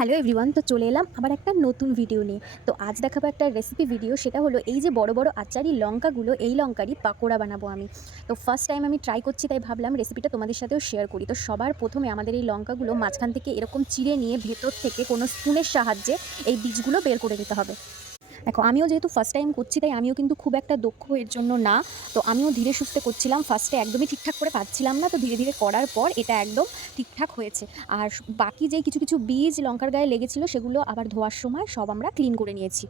Hello everyone, তো চলে এলাম আবার একটা নতুন ভিডিও নিয়ে। তো আজ দেখাবো একটা রেসিপি ভিডিও। সেটা হলো এই যে বড় বড় আচারি লঙ্কাগুলো, এই লঙ্কারই পাকোড়া বানাবো আমি। তো ফার্স্ট টাইম আমি ট্রাই করছি, তাই ভাবলাম রেসিপিটা তোমাদের সাথেও শেয়ার করি। তো সবার প্রথমে আমাদের এই লঙ্কাগুলো মাঝখান থেকে এরকম চিড়ে নিয়ে ভেতর থেকে কোনো স্পুনের সাহায্যে এই বীজগুলো বের করে নিতে হবে। দেখো, আমিও যেহেতু ফার্স্ট টাইম করছি, তাই আমিও কিন্তু খুব একটা দক্ষ এর জন্য না। তো আমিও ধীরে সুস্থে করছিলাম। ফার্স্টে একদমই ঠিকঠাক করে পাচ্ছিলাম না, তো ধীরে ধীরে করার পর এটা একদম ঠিকঠাক হয়েছে। আর বাকি যে কিছু কিছু বীজ লঙ্কার গায়ে লেগেছিল, সেগুলো আবার ধোয়ার সময় সব আমরা ক্লিন করে নিয়েছি।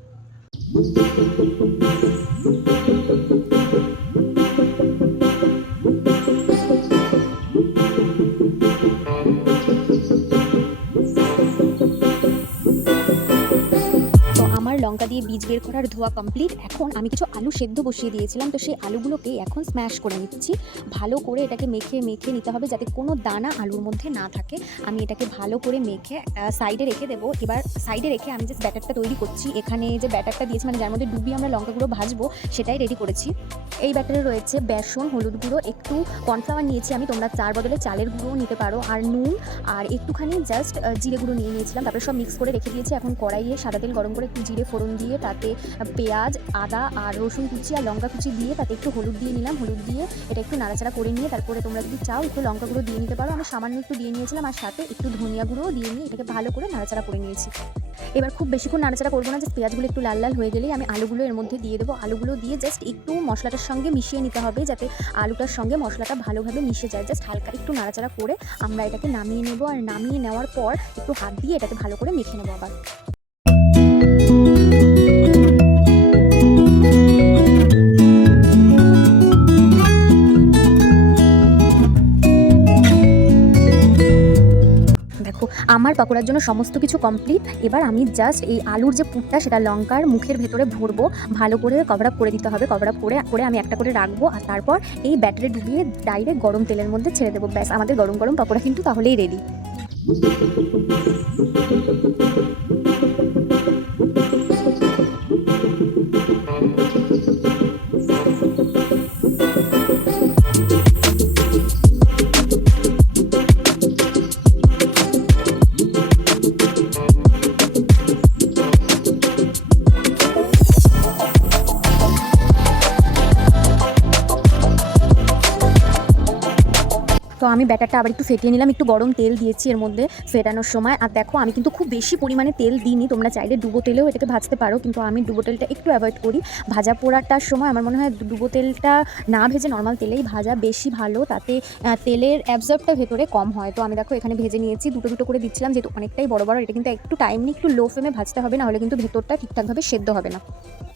তো আমার লঙ্কা দিয়ে বীজ বের করার ধোয়া কমপ্লিট। এখন আমি কিছু আলু সেদ্ধ বসিয়ে দিয়েছিলাম, তো সেই আলুগুলোকে এখন স্ম্যাশ করে নিচ্ছি। ভালো করে এটাকে মেখে মেখে নিতে হবে, যাতে কোনো দানা আলুর মধ্যে না থাকে। আমি এটাকে ভালো করে মেখে সাইডে রেখে দেবো। এবার সাইডে রেখে আমি যে ব্যাটারটা তৈরি করছি, এখানে যে ব্যাটারটা দিয়েছি, মানে যার মধ্যে ডুবিয়ে আমরা লঙ্কাগুলো ভাজবো, সেটাই রেডি করেছি। এই ব্যাটারে রয়েছে বেসন, হলুদ গুঁড়ো, একটু কর্নফ্লাওয়ার নিয়েছি আমি, তোমরা চার বদলে চালের গুঁড়ো নিতে পারো, আর নুন, আর একটুখানি জাস্ট জিরে গুঁড়ো নিয়ে নিয়েছিলাম। তারপরে সব মিক্স করে রেখে দিয়েছি। এখন কড়াইয়ে সাদা তেল গরম করে একটু জিরে ফোড়ন দিয়ে তাতে পেঁয়াজ, আদা আর রসুন কুচি আর লঙ্কা কুচি দিয়ে তাতে একটু হলুদ দিয়ে নিলাম। হলুদ দিয়ে এটা একটু নাড়াচাড়া করে নিয়ে তারপরে তোমরা যদি চাও একটু লঙ্কা গুঁড়ো দিয়ে নিতে পারো। আমি সামান্য একটু দিয়ে নিয়েছিলাম, আর সাথে একটু ধনিয়া গুঁড়োও দিয়ে নিয়ে এটাকে ভালো করে নাড়াচাড়া করে নিয়েছি। এবার খুব বেশিক্ষণ নাড়াচাড়া করবো না, জাস্ট পেঁয়াজগুলো একটু লাল লাল হয়ে গেলেই আমি আলুগুলো এর মধ্যে দিয়ে দেবো। আলুগুলো দিয়ে জাস্ট একটু মশলাটার সঙ্গে মিশিয়ে নিতে হবে, যাতে আলুটার সঙ্গে মশলাটা ভালোভাবে মিশে যায়। জাস্ট হালকা একটু নাড়াচাড়া করে আমরা এটাকে নামিয়ে নেবো, আর নামিয়ে নেওয়ার পর একটু হাত দিয়ে এটাকে ভালো করে মেখে নেবো আবার। দেখো, আমার পাকোড়ার জন্য সমস্ত কিছু কমপ্লিট। এবার আমি জাস্ট এই আলুর যে পুরটা, সেটা লঙ্কার মুখের ভেতরে ভরবো। ভালো করে কভার আপ করে দিতে হবে। কভার আপ করে আমি একটা করে রাখবো, আর তারপর এই ব্যাটারে ডুবিয়ে ডাইরেক্ট গরম তেলের মধ্যে ছেড়ে দেবো। ব্যাস, আমাদের গরম গরম পাকোড়া কিন্তু তাহলেই রেডি। তো আমি ব্যাটারটা আবার একটু ফেটিয়ে নিলাম, একটু গরম তেল দিয়েছি এর মধ্যে ফেটানোর সময়। আর দেখো, আমি কিন্তু খুব বেশি পরিমাণে তেল দিইনি, তোমরা চাইলে ডুবো তেলেও এটাকে ভাজতে পারো, কিন্তু আমি ডুবো তেলটা একটু অ্যাভয়েড করি। ভাজা পোড়াটার সময় আমার মনে হয় ডুবো তেলটা না ভেজে নর্মাল তেলেই ভাজা বেশি ভালো, তাতে তেলের অ্যাবজর্বটা ভেতরে কম হয়। তো আমি দেখো এখানে ভেজে নিয়েছি, দুটো দুটো করে দিচ্ছিলাম, যেহেতু অনেকটাই বড় বড়। এটা কিন্তু একটু টাইম নিয়ে একটু লো ফ্লেমে ভাজতে হবে, নাহলে কিন্তু ভেতরটা ঠিকঠাকভাবে সেদ্ধ হবে না।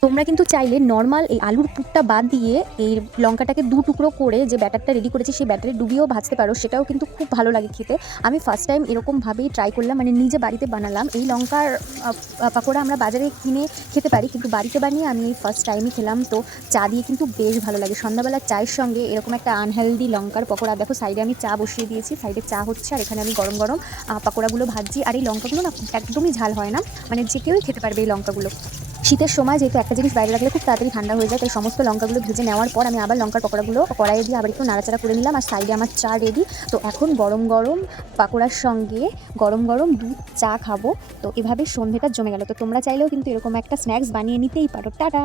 তোমরা কিন্তু চাইলে নর্মাল এই আলুর পুরটা বাদ দিয়ে এই লঙ্কাটাকে দু টুকরো করে যে ব্যাটারটা রেডি করেছি, সেই ব্যাটারে ডুবিয়েও ভাজতে পারো, সেটাও কিন্তু খুব ভালো লাগে খেতে। আমি ফার্স্ট টাইম এরকমভাবেই ট্রাই করলাম, মানে নিজে বাড়িতে বানালাম। এই লঙ্কার পাকোড়া আমরা বাজারে কিনে খেতে পারি, কিন্তু বাড়িতে বানিয়ে আমি ফার্স্ট টাইমই খেলাম। তো চা দিয়ে কিন্তু বেশ ভালো লাগে। সন্ধ্যাবেলা চায়ের সঙ্গে এরকম একটা আনহেলদি লঙ্কার পকোড়া। দেখো, সাইডে আমি চা বসিয়ে দিয়েছি, সাইডে চা হচ্ছে, আর এখানে আমি গরম গরম পাকোড়াগুলো ভাজছি। আর এই লঙ্কাগুলো না একদমই ঝাল হয় না, মানে যে কেউই খেতে পারবে এই লঙ্কাগুলো। শীতের সময় যেহেতু একটা জিনিস বাইরে রাখলে খুব তাড়াতাড়ি ঠান্ডা হয়ে যায়, তাই সমস্ত লঙ্কাগুলো ভেজে নেওয়ার পর আমি আবার লঙ্কার পকোড়াগুলো কড়াইয়ে দিয়ে আবার একটু নাড়াচাড়া করে নিলাম, আর সাইডে আমার চা রেডি। তো এখন গরম গরম পাকোড়ার সঙ্গে গরম গরম দুধ চা খাবো। তো এভাবে সন্ধ্যেটা জমে গেল। তো তোমরা চাইলেও কিন্তু এরকম একটা স্ন্যাক্স বানিয়ে নিতেই পারো। টাটা।